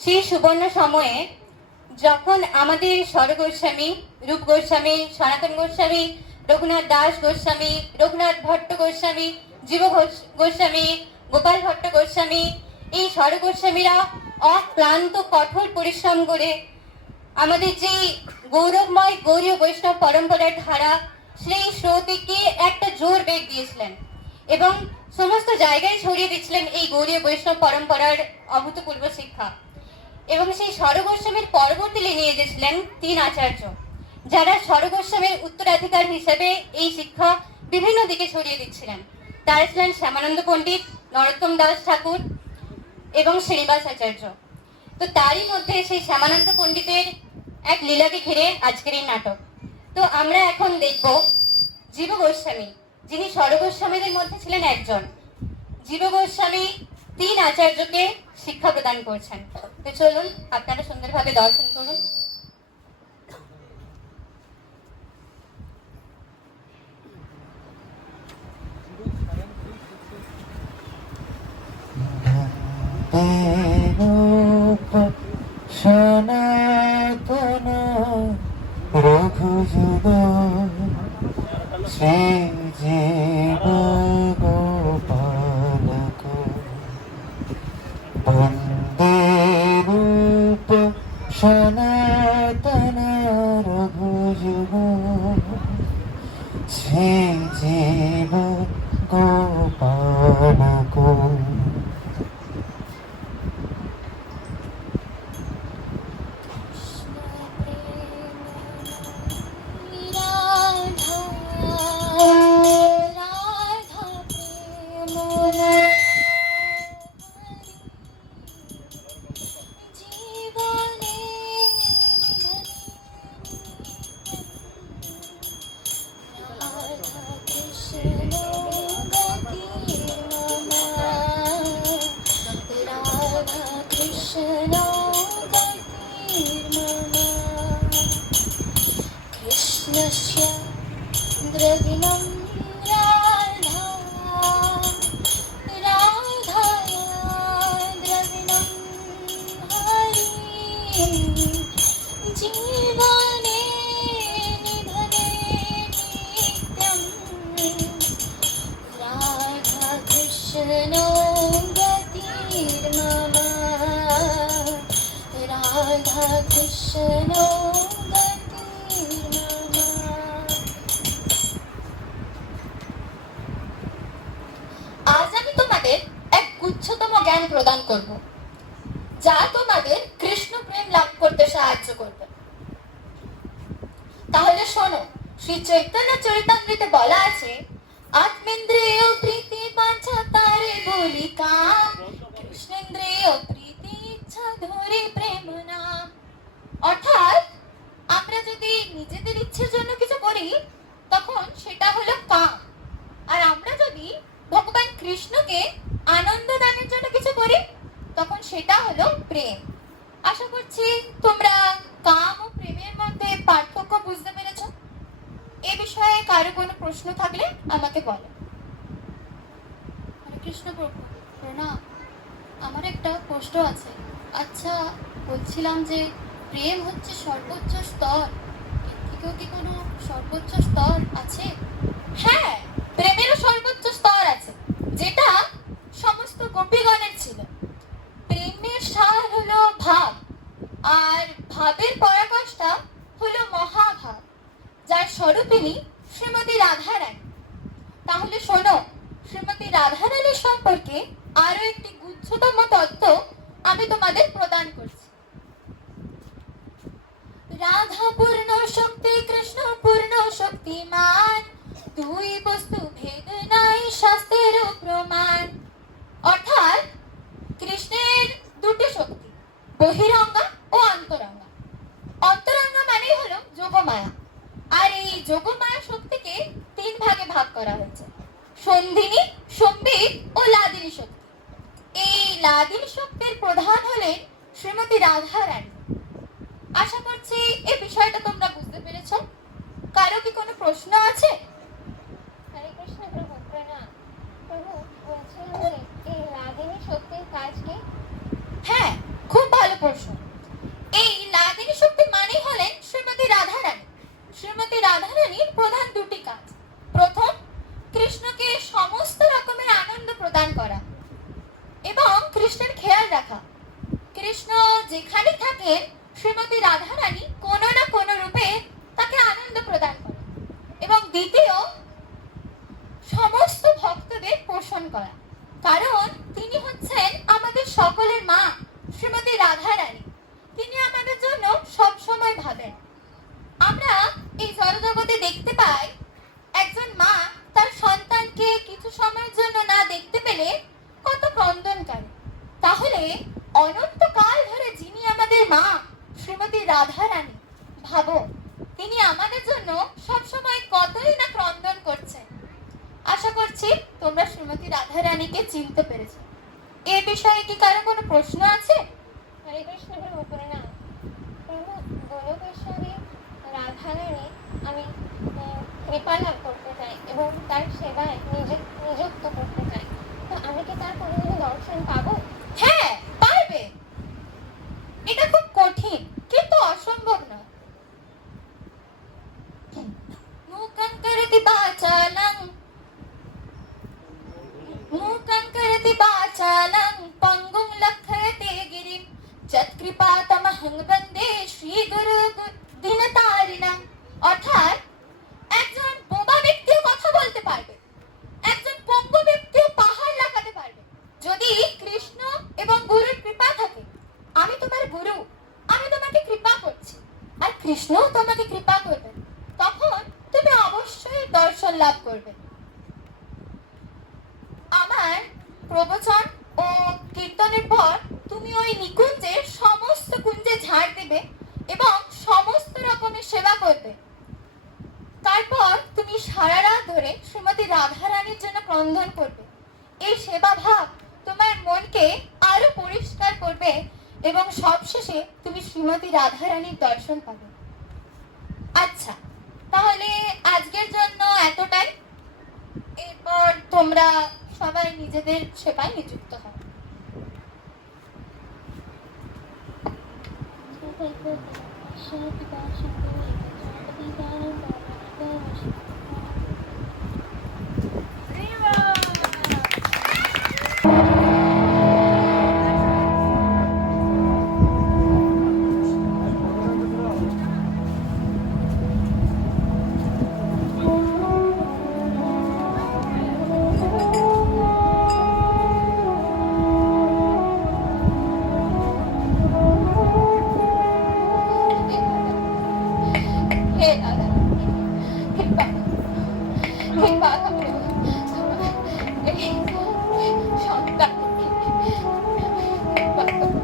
সেই সুবর্ণ সময়ে যখন আমাদের স্বর গোস্বামী, রূপ গোস্বামী, সনাতন গোস্বামী, রঘুনাথ দাস গোস্বামী, রঘুনাথ ভট্ট গোস্বামী, জীব গোস্বামী, গোপাল ভট্ট গোস্বামী, এই স্বর গোস্বামীরা অক্লান্ত কঠোর পরিশ্রম করে আমাদের যে গৌরবময় গৌরীয় বৈষ্ণব পরম্পরার ধারা, সেই স্রোতকে একটা জোর বেগ দিয়েছিলেন এবং সমস্ত জায়গায় ছড়িয়ে দিচ্ছিলেন এই গৌরীয় বৈষ্ণব পরম্পরার অভূতপূর্ব শিক্ষা। এবং সেই স্বর গোস্বামীর পরবর্তী নিয়ে এসেছিলেন 3 আচার্য, যারা স্বর গোস্বামীর উত্তরাধিকার হিসেবে এই শিক্ষা বিভিন্ন দিকে ছড়িয়ে দিচ্ছিলেন। তারা ছিলেন শ্যামানন্দ পণ্ডিত, নরোত্তম দাস ঠাকুর এবং শ্রীনিবাস আচার্য। তো তারই মধ্যে সেই শ্যামানন্দ পণ্ডিতের এক লীলাকে ঘিরে আজকের এই নাটক। তো আমরা এখন দেখব জীব গোস্বামী, যিনি স্বর গোস্বামীদের মধ্যে ছিলেন একজন। জীব গোস্বামী 3 আচার্যকে শিক্ষা প্রদান করছেন। তো চলুন আপনারা সুন্দরভাবে দর্শন করুন। সনাতন রঘুযুগ শ্রী জীব গোপালক বন্দে রূপ সনাতন রঘুযুগ শ্রী জীব গোপালক। द्रविणं राधा राधाया द्रविणं हरि जीवने निधने नित्यं राधा कृष्णो गतिर्मम राधा कृष्णो জ্ঞান প্রদান করব, যা তোমাদের কৃষ্ণ প্রেম লাভ করতে সাহায্য করবে। তাহলে শোনো, শ্রী চৈতন্য চরিতামৃতে বলা আছে, আত্মেন্দ্রিয় প্রীতি বাঞ্ছা তারে বলি কাম, কৃষ্ণেন্দ্রিয় প্রীতি ইচ্ছা ধরে প্রেম নাম। অর্থাৎ আমরা যদি নিজেদের ইচ্ছের জন্য কিছু করি তখন সেটা হলো কাম, আর আমরা যদি ভগবান কৃষ্ণকে আনন্দ দানের জন্য কিছু করি তখন সেটা হলো প্রেম। আশা করছি তোমরা কাম ও প্রেমের মধ্যে পার্থক্য বুঝতে পেরেছো। এ বিষয়ে কারো কোনো প্রশ্ন থাকলে আমাকে বলো। হরে কৃষ্ণ প্রণাম, আমার একটা প্রশ্ন আছে। আচ্ছা, বলছিলাম যে প্রেম হচ্ছে সর্বোচ্চ স্তর, এর থেকেও কি কোনো সর্বোচ্চ স্তর আছে? হ্যাঁ, প্রেমেরও সর্বোচ্চ স্তর আছে, যেটা সমস্ত গোপীগণের ছিল। প্রেমের সার হলো ভাব, আর ভাবের পরাকাষ্ঠা হলো মহাভাব, যার স্বরূপিণী শ্রীমতী রাধারানী। তাহলে শোনো, শ্রীমতী রাধারানীর সম্পর্কে আরো একটি গুচ্ছতম তত্ত্ব আমি তোমাদের প্রদান করছি। রাধা পূর্ণ শক্তি, কৃষ্ণ পূর্ণ শক্তিমান, দুই বস্তু ভেদ নাই শাস্ত্রের প্রমাণ। অর্থাৎ কৃষ্ণের দুটি শক্তি, বহিরঙ্গা ও অন্তরঙ্গা। অন্তরঙ্গা মানেই হলো যোগমায়া, আর এই যোগমায়া শক্তিকে 3 ভাগে ভাগ করা হয়েছে, সন্ধিনী, সম্বিত ও লাদিনী শক্তি। এই লাদিনী শক্তির প্রধান হলেন শ্রীমতী রাধারানী। আশা করছি এই বিষয়টা তোমরা বুঝতে পেরেছো। কারো কি কোনো প্রশ্ন আছে? হরে কৃষ্ণ প্রভু, প্রণাম। প্রভু, বলছিলাম যে এই লাদিনী শক্তির কাজ কি? হ্যাঁ, খুব ভালো প্রশ্ন। রাখা। কৃষ্ণ যেখানে থাকেন শ্রীমতী রাধারানী কোনো না কোনো রূপে তাকে আনন্দ প্রদান করে। এবং দ্বিতীয়, সমস্ত ভক্তদের পোষণ করা, কারণ তিনি হচ্ছেন আমাদের সকলের মা শ্রীমতী রাধারানী। তিনি আমাদের জন্য সব সময় ভাবেন। আমরা এই জড়জগতে দেখতে পাই একজন মা তার সন্তানকে কিছু সময়ের জন্য না দেখতে পেলে কত ক্রন্দন করে। তাহলে অনন্তকাল ধরে যিনি আমাদের মা শ্রীমতী রাধারানী, ভাবো তিনি আমাদের জন্য সব সময় কতই না ক্রন্দন করছেন। আশা করছি তোমরা শ্রীমতী রাধারানীকে চিনতে পেরেছো। এ বিষয়ে কি কারো কোনো প্রশ্ন আছে? হরে কৃষ্ণের উপরে না প্রভু গোলকেশ্বরী রাধারানী আমি কৃপা লাভ করতে চাই এবং তার সেবায় নিযুক্ত করতে চাই। তো আমি কি তার কোনোদিন দর্শন পাবো? হ্যাঁ, পারবে। এটা খুব কঠিন কিন্তু অসম্ভব নয়। মূকং করতি বাচালং পঙ্গুং লক্ষয়তে গিরিম যৎকৃপাতমহং বন্দে শ্রী গুরু দীনতারিণাম। অর্থাৎ একজন বোবা ব্যক্তিও কথা বলতে পারবে, একজন পঙ্গু ব্যক্তিও পাহাড় লাগাতে পারবে, যদি কৃষ্ণ এবং গুরুর কৃপা থাকে। আমি তোমার গুরু, আমি তোমাকে কৃপা করছি, আর কৃষ্ণও তোমাকে কৃপা করবে, তখন তুমি অবশ্যই দর্শন লাভ করবে। আমার প্রবচন ও কীর্তনের পর তুমি ওই নিকুঞ্জের সমস্ত কুঞ্জে ঝাড় দেবে এবং সমস্ত রকমের সেবা করবে। তারপর তুমি সারা রাত ধরে শ্রীমতী রাধারানীর জন্য ক্রন্দন করবে। এই সেবা ভাব তোমার মনকে আরো পরিষ্কার করবে এবং সবশেষে তুমি শ্রীমতী রাধারানীর দর্শন পাবে। আচ্ছা, তাহলে আজকের জন্য এতটাই। এরপর তোমরা সবাই নিজেদের সেবায় নিযুক্ত হও। হে দাদা, কৃপা কৃপা করো। এই সন্তানকে কৃপা করো।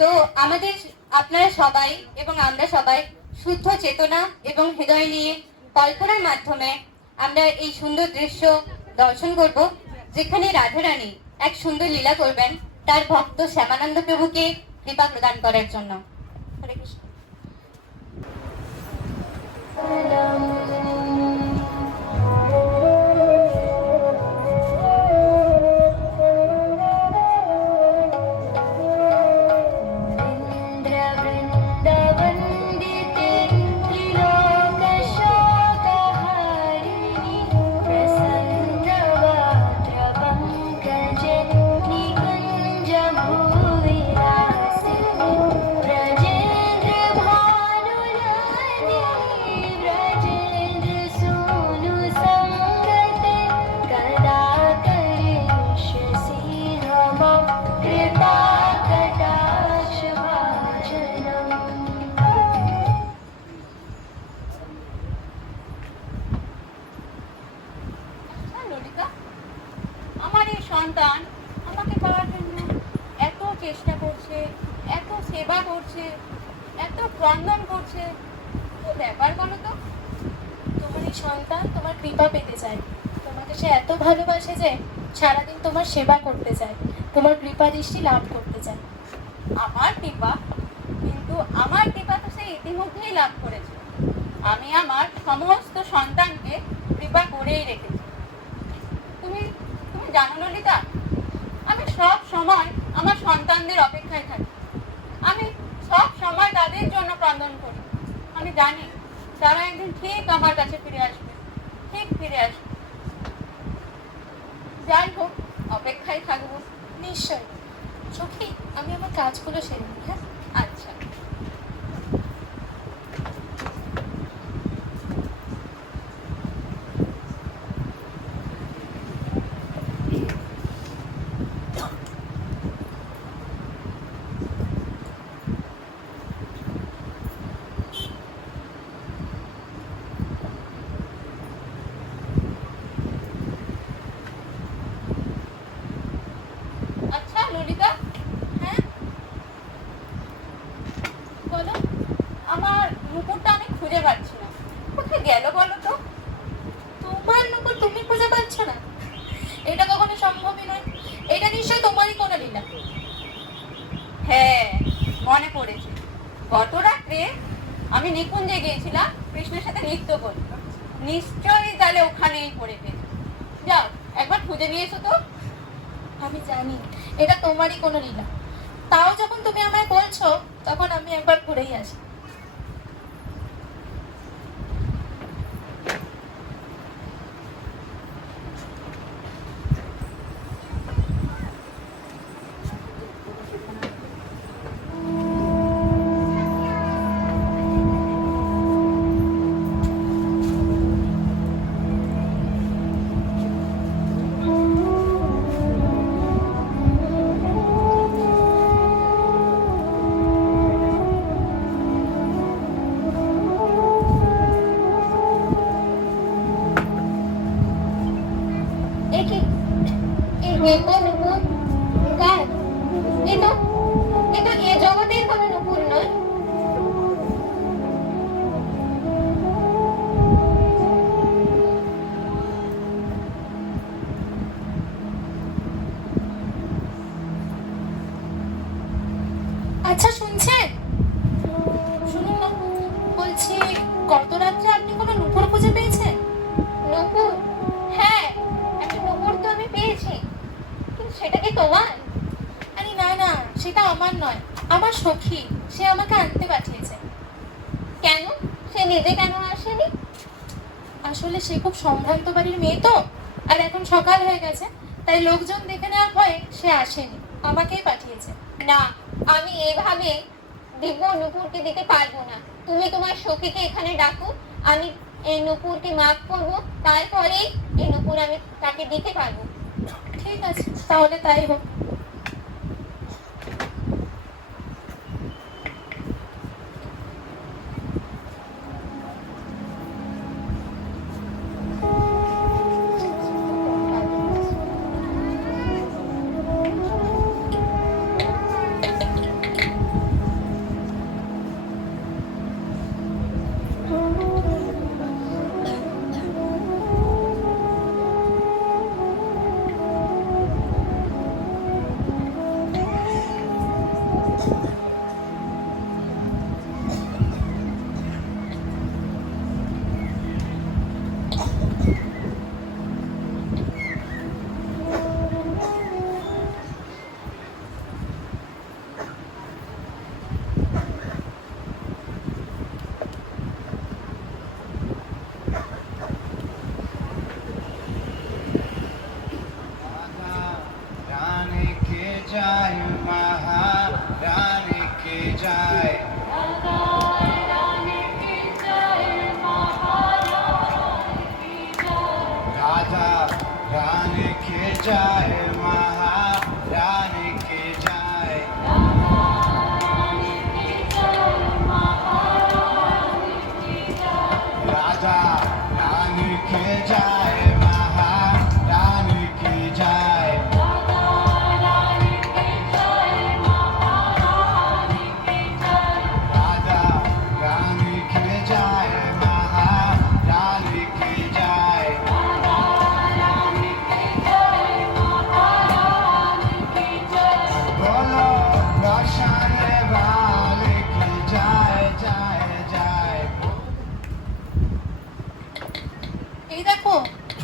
তো আমাদের আপনারা সবাই এবং আমরা সবাই শুদ্ধ চেতনা এবং হৃদয় নিয়ে কল্পনার মাধ্যমে আমরা এই সুন্দর দৃশ্য দর্শন করব, যেখানে রাধারানী এক সুন্দর লীলা করবেন তার ভক্ত শ্যামানন্দ প্রভুকে কৃপা প্রদান করার জন্য। হরে কৃষ্ণ। Braj করছে, কি ব্যাপার বলো তো? তোমার এই সন্তান তোমার কৃপা পেতে চায়, তোমাকে সে এত ভালোবাসে যে সারাদিন তোমার সেবা করতে চায়, তোমার কৃপা দৃষ্টি লাভ করতে চায়। আমার কৃপা? কিন্তু আমার কৃপা তো সে ইতিমধ্যেই লাভ করেছে। আমি আমার সমস্ত সন্তানকে কৃপা করেই রেখেছি। তুমি তুমি জানো ললিতা, আমি সব সময় আমার সন্তানদের অপেক্ষায় থাকি। আমি সব সময় তাদের জন্য ক্রন্দন করি। আমি জানি তারা একদিন ঠিক আমার কাছে ফিরে আসবে, ঠিক ফিরে আসবে। যাই হোক, অপেক্ষায় থাকবো। নিশ্চয়। সখী, আমি আমার কাজগুলো সেরে নিই। হ্যাঁ, আচ্ছা। আচ্ছা ললিতা, হ্যাঁ, বলো। আমার মুকুটটা আমি খুঁজে পাচ্ছি না, কোথায় গেল বলো তো? তোমার নূপুর তুমি খুঁজে পাচ্ছ না? এটা কখনো সম্ভবই নয়। এটা নিশ্চয়ই তোমারই কোনো লীলা। হ্যাঁ, মনে পড়েছে। গত রাত্রে আমি নিকুঞ্জে গিয়েছিলাম কৃষ্ণের সাথে নৃত্য করতে। নিশ্চয়ই তাহলে ওখানেই পড়ে গেছে। যাও, একবার খুঁজে নিয়ে এসো তো। আমি জানি এটা তোমারই কোনো লীলা, তাও যখন তুমি আমায় বলছো তখন আমি একবার ঘুরেই আসি। আচ্ছা, শুনছেন? শুনুন না, বলছি গত রাত্রে আপনি কোনো নূপুর খুঁজে পেয়েছেন? নূপুর? হ্যাঁ, একটা নূপুর তো আমি পেয়েছি, কিন্তু সেটা কি তোমার? আরে না না, সেটা আমার নয়, আমার সখী, সে আমাকে আনতে পাঠিয়েছে। কেন? সে নিজে কেন আসেনি? আসলে সে খুব সম্ভ্রান্ত বাড়ির মেয়ে তো, আর এখন সকাল হয়ে গেছে, তাই লোকজন দেখে নেওয়ার ভয়ে সে আসেনি, আমাকেই পাঠিয়েছে। না, আমি এভাবে দিব্য নূপুরকে দিতে পারবো না। তুমি তোমার সখীকে এখানে ডাকো, আমি এই নূপুরকে মাফ করবো, তারপরেই এই নূপুর আমি তাকে দিতে পারবো। ঠিক আছে, তাহলে তাই হোক।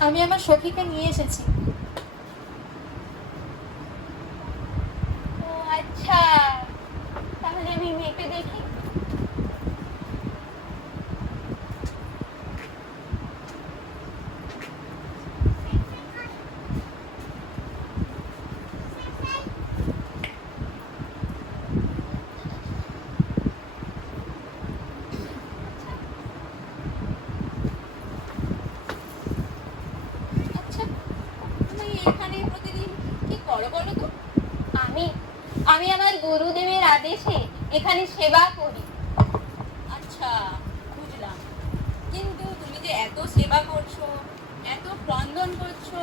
আমি আমার সখীকে নিয়ে এসেছি। ও আচ্ছা, তাহলে আমি মেপে দেখি। আচ্ছা, তুমি এখানে প্রতিদিন কি করো বলো তো? আমি আমি আমার গুরুদেবের আদেশে এখানে সেবা করি। আচ্ছা, বুঝলাম। কিন্তু তুমি যে এত সেবা করছো, এত ক্রন্দন করছো,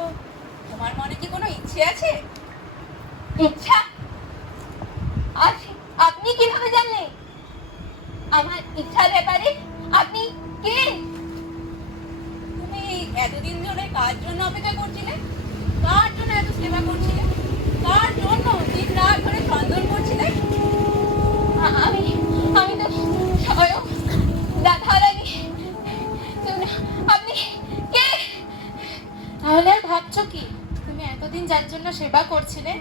তোমার মনে কি কোনো ইচ্ছে আছে? ইচ্ছা আছে? আপনি কিভাবে জানলেন আমার ইচ্ছার ব্যাপারে? আপনি কে? তুমি এতদিন ধরে কার জন্য অপেক্ষা করছিলে? কার জন্য এত সেবা করছিলে? কার জন্য দিন রাত ধরে ক্রন্দন করছিলে? আমি আমি তো স্বয়ং রাধারানী। আপনি কে? তাহলে আর ভাবছো কি? তুমি এতদিন যার জন্য সেবা করছিলে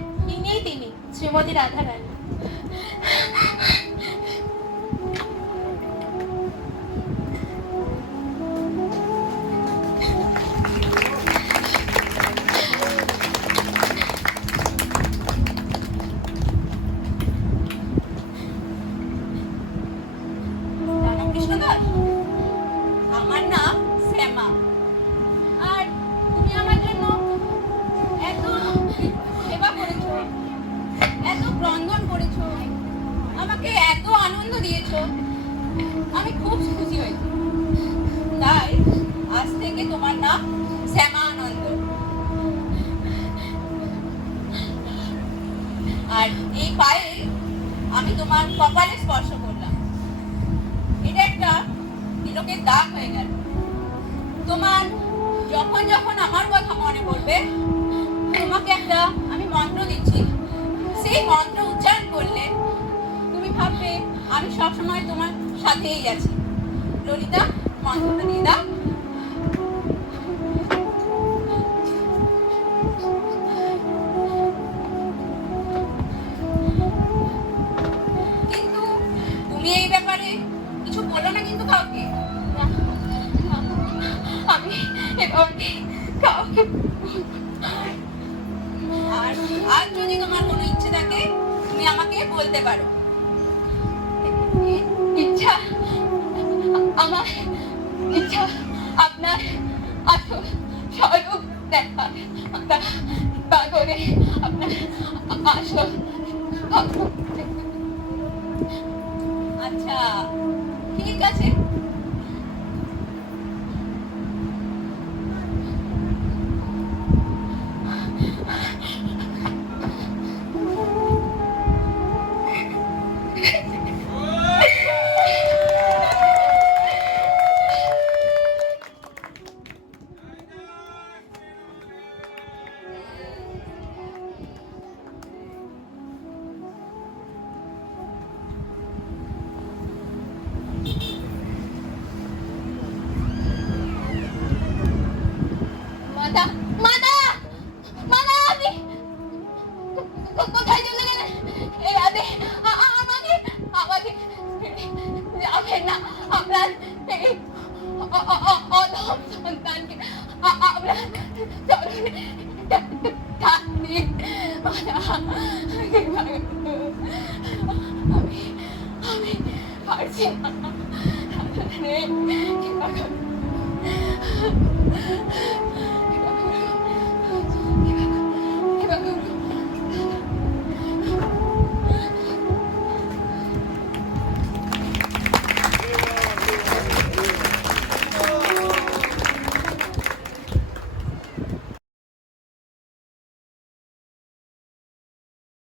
তিনি শ্রীমতী রাধারানী। রামকৃষ্ণ দাস, আমার নাম শ্যামা। আর তুমি আমার জন্য এত সেবা করেছো, এত ক্রন্দন করেছো, আমাকে এত আনন্দ দিয়েছো, আমি খুব খুশি হয়েছি। তাই আজ থেকে তোমার নাম শ্যামা আনন্দ। আর এই পায়ে আমি তোমার কপালে স্পর্শ করলাম। এটা একটা তিলকের দাগ হয়ে গেল। তোমার যখন যখন আমার কথা মনে পড়বে, তোমাকে একটা আমি মন্ত্র দিচ্ছি। সেই মন্ত্র উচ্চারণ করলে তুমি ভাববে আমি সবসময় তোমার সাথেই আছি। ললিতা, মন্ত্রটা দিয়ে দাও। কিন্তু তুমি এই ব্যাপারে কিছু বলো না কিন্তু কাউকে। আমি এভাবে কাউকে আর আর যদি তোমার কোনো ইচ্ছে থাকে তুমি আমাকে বলতে পারো। ইচ্ছা, আমার ইচ্ছা আপনার আসল স্বরূপ দেখা, তা করে আপনার আসল স্বরূপ দেখা। আচ্ছা, ঠিক আছে। মাতা, মাতা, মাতা, আপনি কোথায় চলে গেলেন? এই রাতে আমাকে আমাকে যাবেন না। আপনার এই অধম সন্তানকে আপনার চরণে থাকবে। আমি আমি পারছি না।